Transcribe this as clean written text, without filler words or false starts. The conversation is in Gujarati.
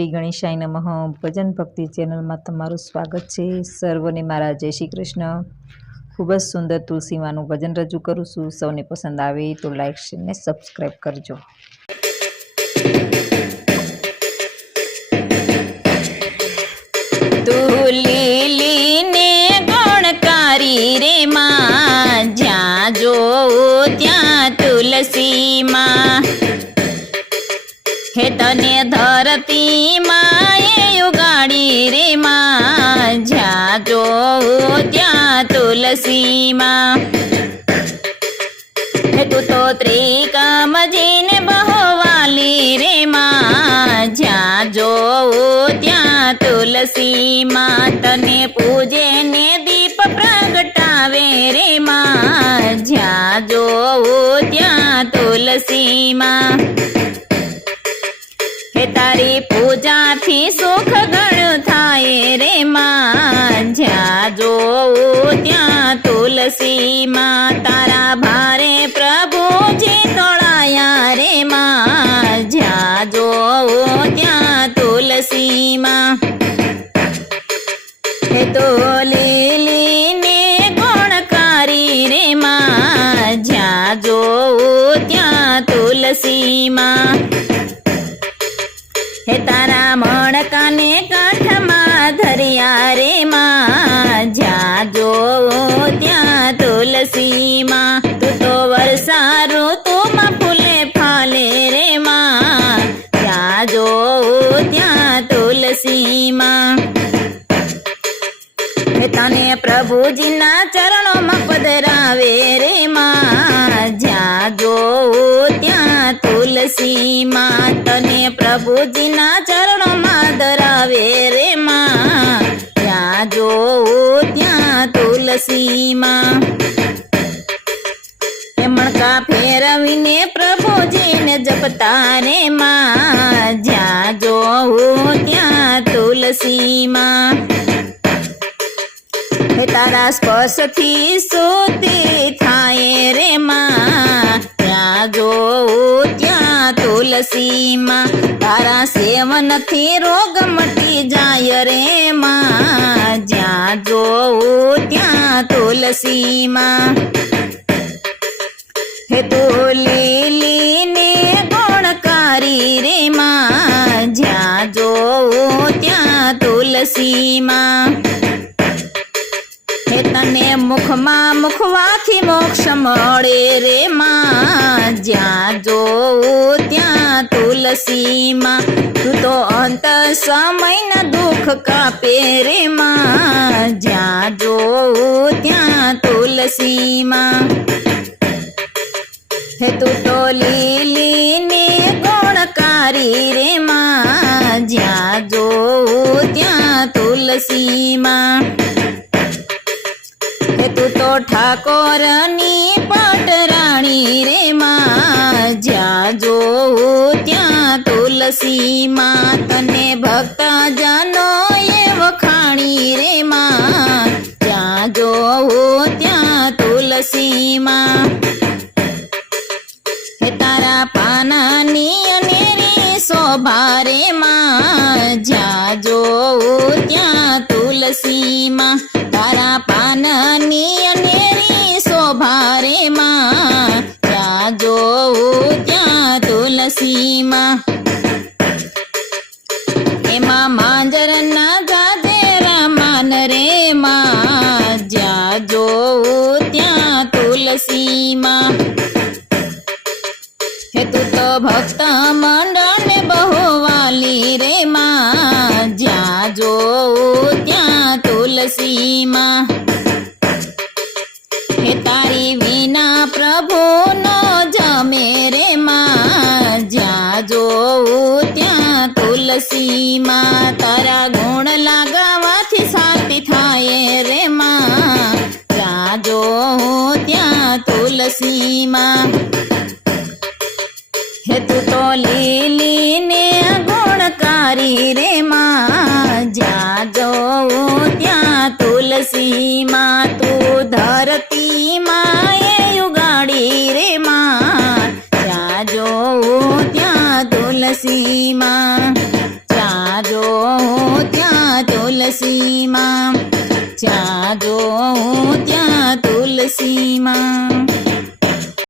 શ્રી ગણેશાય નમઃ ભજન ભક્તિ ચેનલમાં તમારું સ્વાગત છે। સર્વને મારા જય શ્રી કૃષ્ણ। ખૂબ જ સુંદર તુલસીમાનું ભજન રજૂ કરું છું। સૌને પસંદ આવે તો લાઈક શેર ને સબસ્ક્રાઈબ કરજો। તુલીલીને ગુણકારી રે માં, જ્યાં જો ત્યાં તુલસી માં। હે તને ધરતી માએ ઉગાડી રે માં, જ્યાં જો ત્યાં તુલસી માં। હે તું તો ત્રિકમજીને બહુવાલી રે માં, જ્યાં જો ત્યાં તુલસી માં। તને પૂજે ને દીપ પ્રગટાવે રે માં, જ્યાં જો ત્યાં તુલસી માં। હે તારી પૂજાથી સુખ ઘણું થાય રે માં, જ્યાં જો ત્યાં તુલસી માં। તારા ભારે પ્રભુજી તોળાયા રે માં, જ્યાં જો ત્યાં તુલસી માં। હે તુલીલીને ગુણકારી રે માં, જ્યાં જો ત્યાં તુલસી માં। હે તારા મણકાને કાંઠમાં ધર્યા રે માં, જ્યાં જો ત્યાં તુલસી માં। તું તો વર્ષા ઋતુમાં ફૂલે ફાલે રે માં, જ્યાં જો ત્યાં તુલસી માં। હે તને પ્રભુજીના ચરણોમાં પધરાવે રે માં, જ્યાં જો ત્યાં તુલસી માં। તને પ્રભુજીના ચરણોમાં ધરાવે રે માં, જ્યાં જો ત્યાં તુલસી માં। હે મણકા ફેરવીને પ્રભુજીને જપતા રે માં, જ્યાં જો ત્યાં તુલસી માં। હે તારા સ્પર્શથી શુદ્ધિ થાય રે માં, જ્યાં જો ત્યાં તુલસી માં। તારા સેવનથી રોગ મટી જાય રે માં, જ્યાં જો ત્યાં તુલસી માં। હે તુલીલીને ગુણકારી રે માં, જ્યાં જો ત્યાં તુલસી માં। હે તને મુખમાં મુખવાથી મોક્ષ મળે રે માં, જ્યાં જો ત્યાં તુલસી માં। તું તો અંત સમયના દુઃખ કાપે રે માં, જ્યાં જો ત્યાં તુલસી માં। હે તું તો લીલીને ગુણકારી રે માં, જ્યાં જો ત્યાં તુલસી માં। હે તું તો ઠાકોરની પટરાણી રે માં, જ્યાં જો ત્યાં તુલસી માં। તને ભક્ત જનો એ વખાણી રે માં, જ્યાં જો ત્યાં તુલસી માં। હે તારા પાનાની અનેરી શોભા રે માં, જ્યાં જો ત્યાં તુલસી માં। તારા પાનની અનેરી શોભા રે માં, જ્યાં જો ત્યાં તુલસી માં। એમાં માંજરના જાજેરા માન રે માં, જ્યાં જો ત્યાં તુલસી માં। હે તું તો ભક્ત મંડળને બહુવાલી રે માં, જ્યાં જો ત્યાં તુલસી માં। હે તારી વિના પ્રભુ નો જમે રે માં, જ્યાં જો ત્યાં તુલસી માં। તારા ગુણ લાગાવાથી શાંતિ થાય રે માં, જ્યાં જો ત્યાં તુલસી માં। હે તું તો લીલીને ગુણકારી રે માં, જ્યાં જો ત્યાં તુલસી માં। તું ધરતી માએ ઉગાડી રે માં, જ્યાં જો ત્યાં તુલસી માં। જ્યાં માં જ્યાં જોઉં ત્યાં તુલસી માં